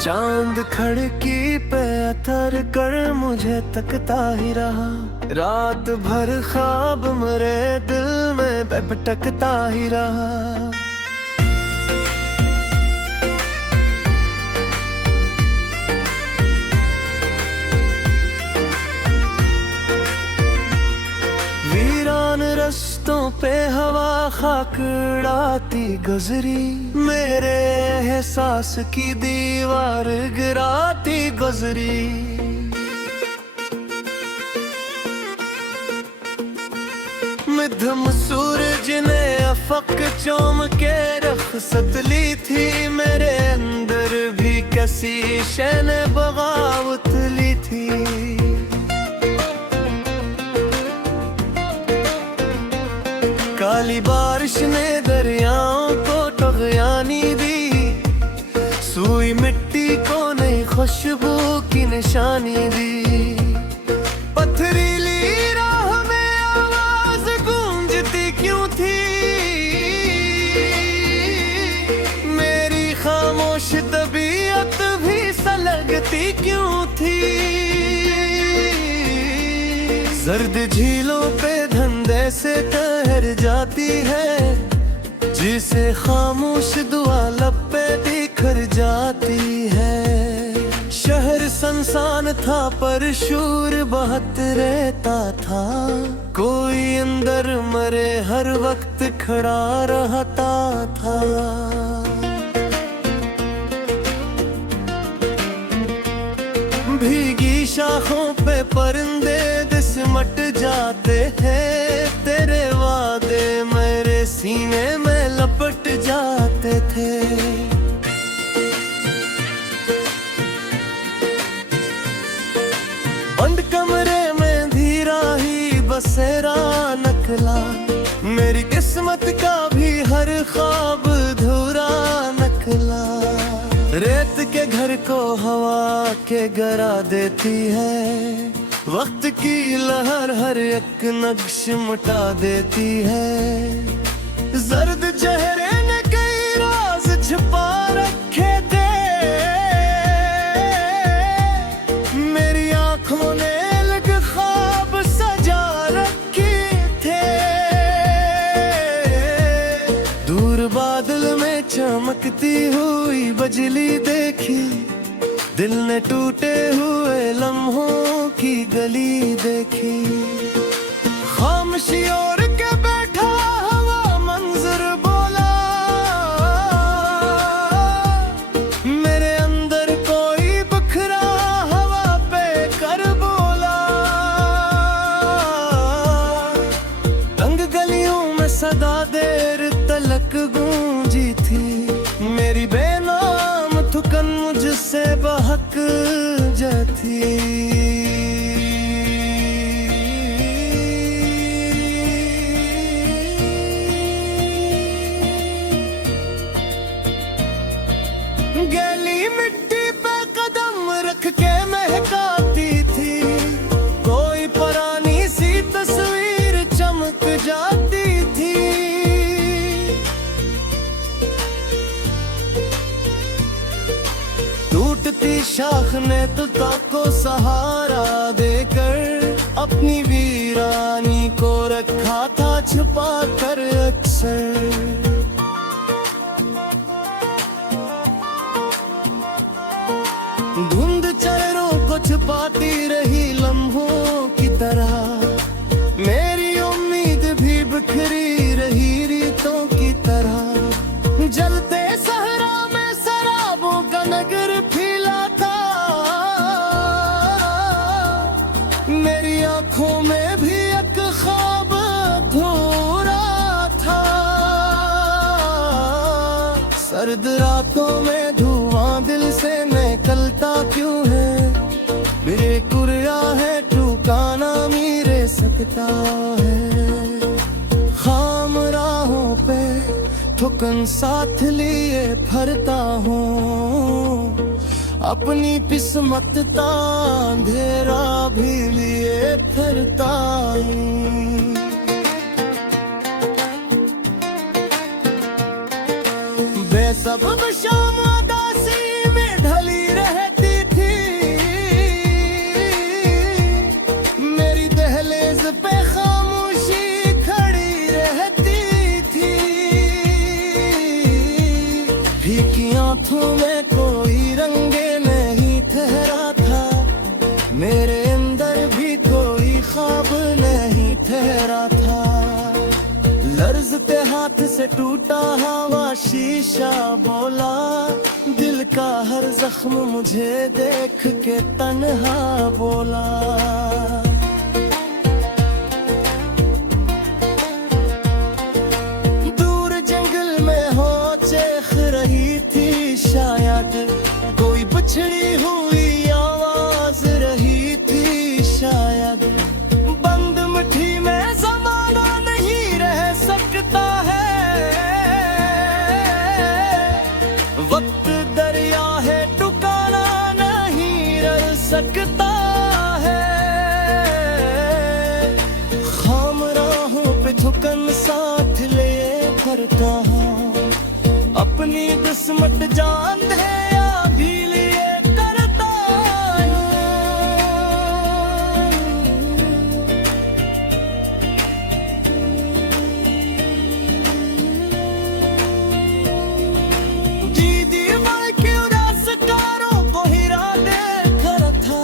चांद खिड़की पे अतर कर मुझे तकता ही रहा। रात भर ख्वाब मेरे दिल में भटकता ही रहा। वीरान रस्तों पे हवा खाक उड़ाती गुजरी, मेरे एहसास की दीवार गिराती गुजरी। मध्यम सूरज ने अफक चोम के रख्सत ली थी, मेरे अंदर भी कैसी शैन बगावत ली थी। काली बारिश ने दरियाओं को टगयानी दी, सुई मिट्टी को नई खुशबू की निशानी दी। पथरीली राह में आवाज गूंजती क्यों थी, मेरी खामोश तबीयत भी सलगती क्यों थी। सर्द झीलों पे धंधे से ठहर जाती है, जिसे खामोश दुआ लब पे बिखर जाती है। शहर संसान था पर शूर बहुत रहता था, कोई अंदर मरे हर वक्त खड़ा रहता था। भीगी शाखों पे परिंदे सिमट जाते हैं, तेरे वादे मेरे सीने में लपट जाते थे। बंद कमरे में धीरा ही बसेरा नकला, मेरी किस्मत का भी हर ख्वाब अधूरा नकला। रेत के घर को हवा के गिरा देती है, वक्त की लहर हर एक नक्श मिटा देती है। जर्द चेहरे ने कई राज छिपा रखे थे, मेरी आंखों ने अलग ख्वाब सजा रखे थे। दूर बादल में चमकती हुई बिजली देखी, दिल ने टूटे हुए लम्हों की गली देखी। खामोशी ओढ़ के बैठा हवा मंजर बोला, मेरे अंदर कोई बखरा हवा पे कर बोला। तंग गलियों में सदा देर तलक गूंजी थी, मेरी बेनाम थुकन मुझसे बहक जाती। गली मिट्टी पे कदम रख के महकाती थी, कोई पुरानी सी तस्वीर चमक जाती थी। टूटती शाख ने तुता को सहारा देकर, अपनी वीरानी को रखा था छुपा कर अक्सर। धुंध चेहरों को छुपाती रही लम्हों की तरह, मेरी उम्मीद भी बिखरी रही रीतों की तरह। जलते सहरा में शराबों का नगर फैला था, मेरी आंखों में भी एक ख्वाब अधूरा था। सर्द रातों में धुआं दिल से निकलता क्यों है, मेरे कुरिया है ठिकाना मेरे सकता है। खाम राहों पे ठुकन साथ लिए फरता हूँ, अपनी किस्मत ता अंधेरा भी लिए फिरता हूँ। बेसब्ब शाम उदासी में ढली आंखों में कोई रंगे नहीं ठहरा था, मेरे अंदर भी कोई ख्वाब नहीं ठहरा था। लर्ज़ते हाथ से टूटा हवा शीशा बोला, दिल का हर जख्म मुझे देख के तन्हा बोला। दूर जंगल में हो चेख रही थी शायद, कोई बिछड़ी हुई आवाज रही थी शायद। बंद मुट्ठी में ज़माना नहीं रह सकता है, वक्त दरिया है टुकाना नहीं रह सकता है। खाम राहों पे थुकन साथ लिए भरता हूँ, अपनी किस्मत जानते या भी लिए करता हूँ। जी दीवार के उदास कारों को हिरा दे कर था,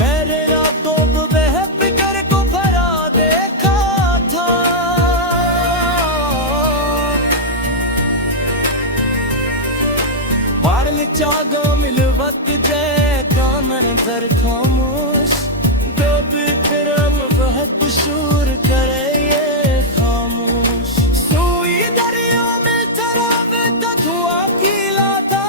मेरे रातों को बेफिक्र को भरा देखा था। वारल चागा मिलवत जय कामन घर खामोश, दो बिक्रम बहुत शूर करे ये खामोश। सोई दरिया में चरावे का धुआं खिला था,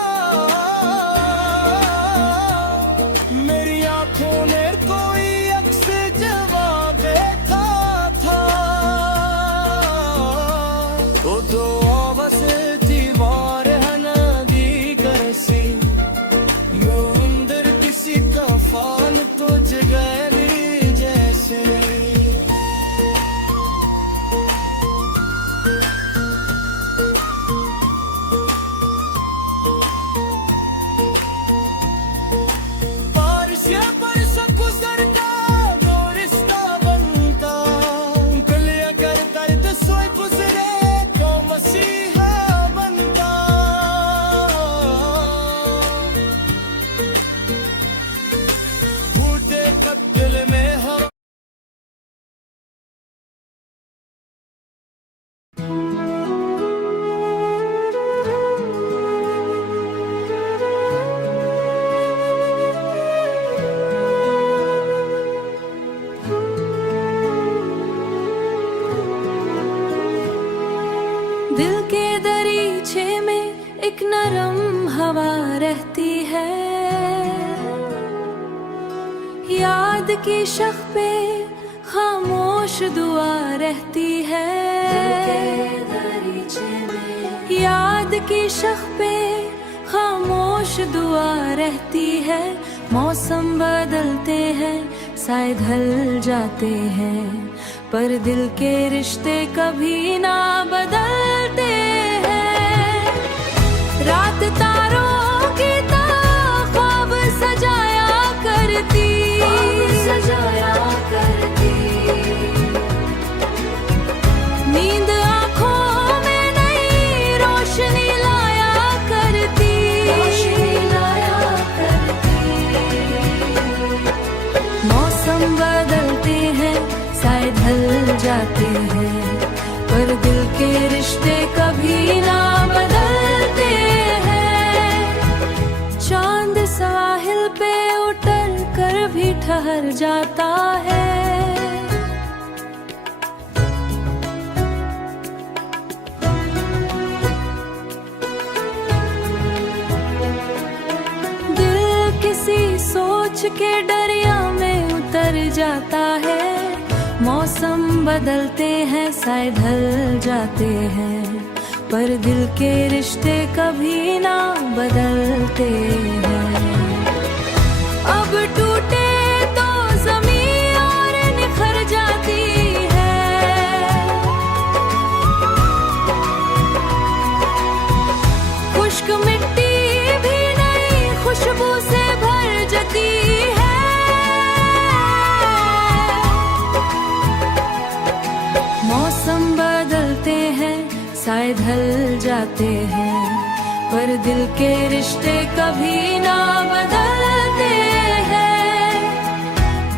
मेरी आंखों ने कोई अक्स जवाब देखा था। वो तो आवाज़ दीवार है नदी करसी, यो अंदर किसी का फान तो जगैली जैसे। बारिश या बरस गुजरता दो रिश्ता बनता, गलियां कर दर्द सोए गुजरे तो मसीहा बनता। फूटे कब दिल में हवा, दिल के दरीचे में एक नरम हवा रहती है, याद की शख पे खामोश दुआ रहती है। याद की शख पे खामोश दुआ रहती है। मौसम बदलते हैं, साए ढल जाते हैं, पर दिल के रिश्ते कभी ना बदलते हैं। रात तारों की तरह ख्वाब सजाया करती, नींद आँखों में नई रोशनी लाया करती। मौसम बदलते हैं, साए ढल जाते हैं, पर दिल के रिश्ते कभी ना बदलते हैं। चांद साहिल पे उतर कर भी ठहर जाता है, दिल किसी सोच के दरिया में उतर जाता है। मौसम बदलते हैं, साए ढल जाते हैं, पर दिल के रिश्ते कभी ना बदलते हैं। अब टूटे तो ज़मीं और निखर जाती है, खुश्क मिट्टी भी नई खुशबू से भर जाती है। मौसम बदलते हैं, साए ढल जाते हैं, पर दिल के रिश्ते कभी ना बदलते हैं।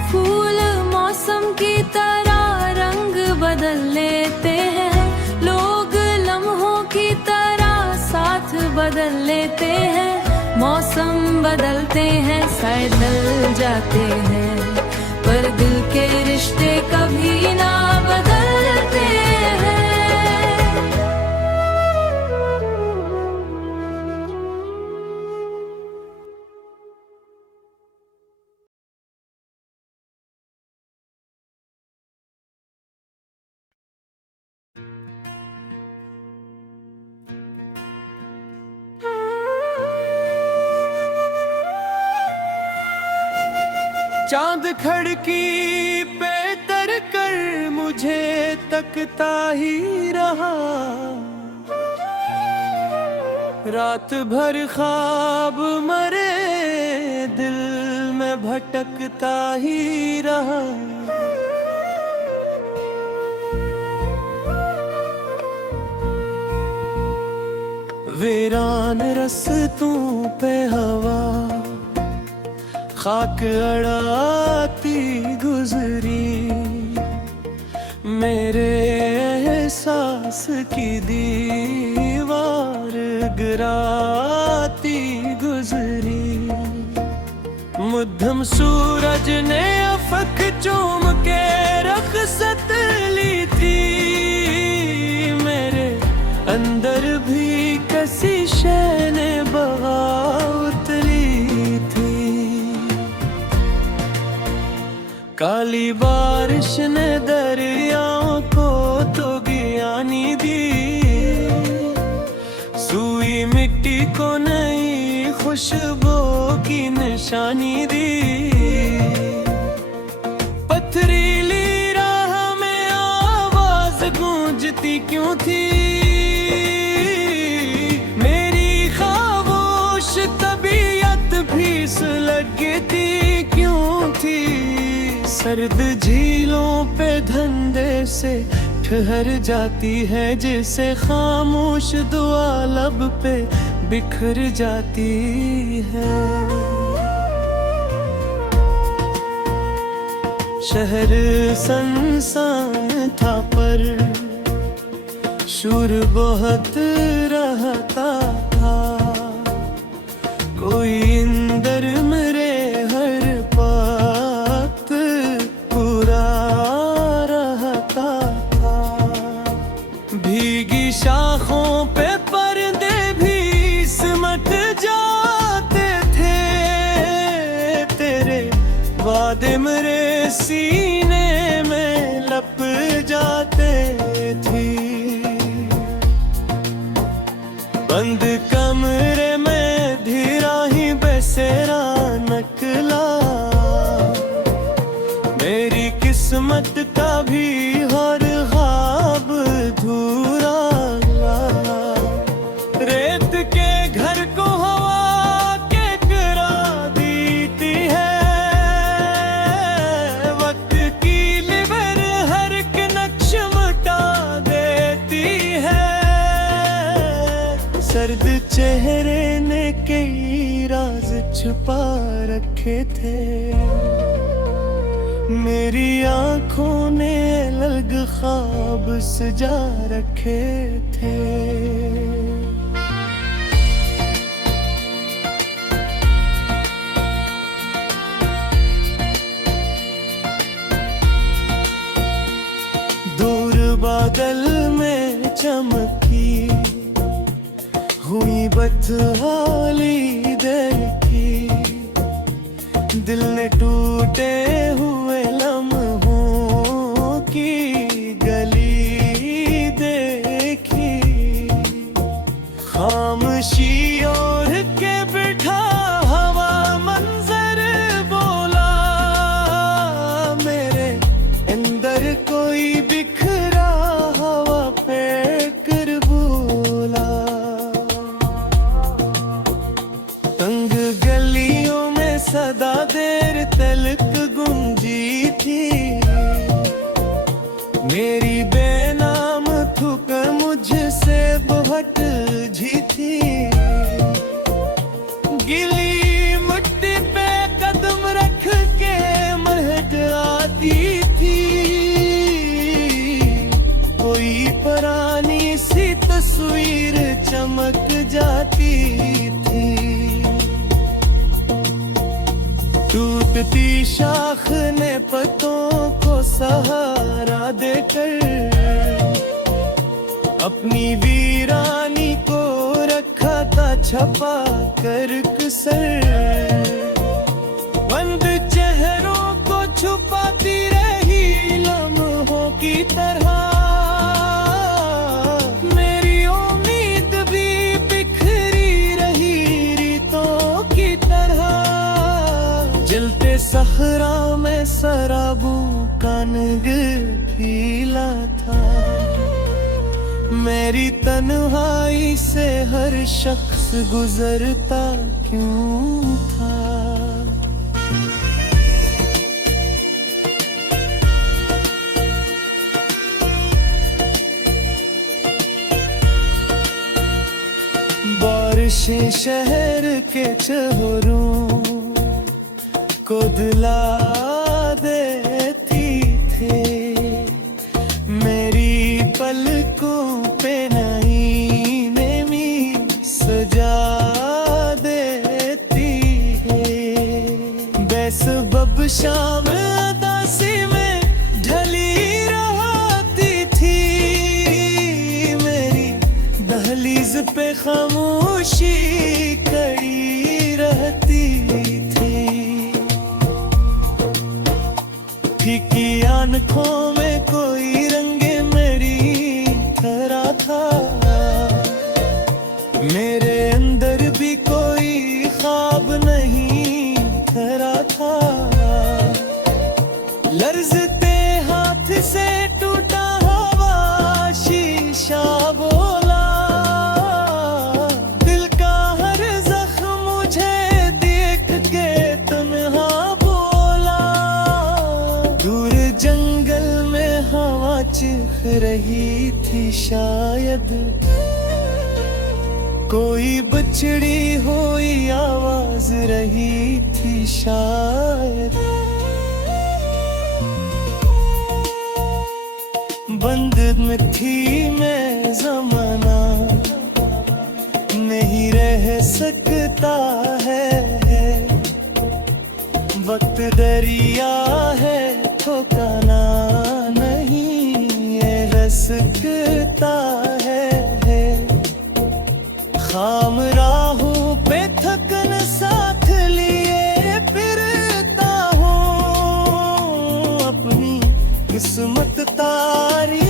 फूल मौसम की तरह रंग बदल लेते हैं, लोग लम्हों की तरह साथ बदल लेते हैं। मौसम बदलते हैं, साए ढल जाते हैं, पर दिल के रिश्ते कभी ना बदलते हैं। चांद खिड़की पे तर कर मुझे तकता ही रहा, रात भर ख्वाब मरे दिल में भटकता ही रहा। वीरान रस्तों पे हवा खाक अड़ाती गुजरी, मेरे एहसास की दीवार गिराती गुजरी। मध्यम सूरज ने अफक चूम के रखसत ली थी, मेरे अंदर भी किसी शय ने बगावत ली थी। काली बारिश ने दरियाओं को तो गियानी दी, सूई मिट्टी को नई खुशबू की निशानी दी। पथरीली राह में आवाज गूंजती क्यों थी, मेरी खामोश तबीयत भी सुलगती क्यों थी। सर्द झीलों पे धंधे से ठहर जाती है, जिसे खामोश दुआ लब पे बिखर जाती है। शहर सुनसान था पर शोर बहुत रहता था, कोई इंदर मेरे हर बात पूरा रहता था। भीगी शाखों पे पर्दे भी सिमट जाते थे, तेरे वादे मेरे सीने में लप जाते थे। बंद कमरे में धीरा ही बसेरा नकला, मेरी किस्मत का भी हर ख्वाब धूरा ला। रेत के घर को हवा के करा देती है, वक्त की लिवर हर एक नक्श मिटा देती है। सर्द चेहरे ने कई राज छुपा रखे थे, मेरी आंखों ने अलग ख्वाब सजा रखे थे। दूर बादल में चमकी हुई बदहाली देखी, दिल ने टूटे हुए लम्हों की गली देखी। खामोशी और के बिठा हवा मंजर बोला, मेरे अंदर कोई बिखरा हवा पे कर बोला। तंग गलियों में सदा देर तलक गूंजी थी, मेरी बेनाम थुक मुझसे बहुत जी थी। शाख ने पत्तों को सहारा देकर अपनी वीरानी को रखा था छपा कर कसर। बंद चेहरों को छुपाती रही लम्हों की तरह, मेरी उम्मीद भी बिखरी रही रीतों की तरह। जलते सहरा में सराबू का नग फीला था, मेरी तन्हाई से हर शख्स गुजरता क्यों था। बारिशें शहर के चेहरों को दिला देती थे, मेरी पलकों पे नई नेमी सजा देती है। बेसबब शाम अदासी में ढली रहती थी, मेरी दहलीज पे खामोशी कड़ी रहती थी। फीकी आंखों में कोई रंगे मेरी धरा था, मेरे अंदर भी कोई ख्वाब नहीं धरा था। लर्जते हाथ से टूटा हवा शीशा बोला, दिल का हर जख्म मुझे देख के तन्हा बोला। दूर जंगल में हवा चिख रही थी, शायद कोई बछड़ी हुई आवाज रही थी शायद। बंद में थी मैं जमाना, नहीं रह सकता है। वक्त दरिया है ठोकाना नहीं ये रह सकता है। खाम राहों पे थकन साथ लिए फिरता हूँ, अपनी किस्मत तारी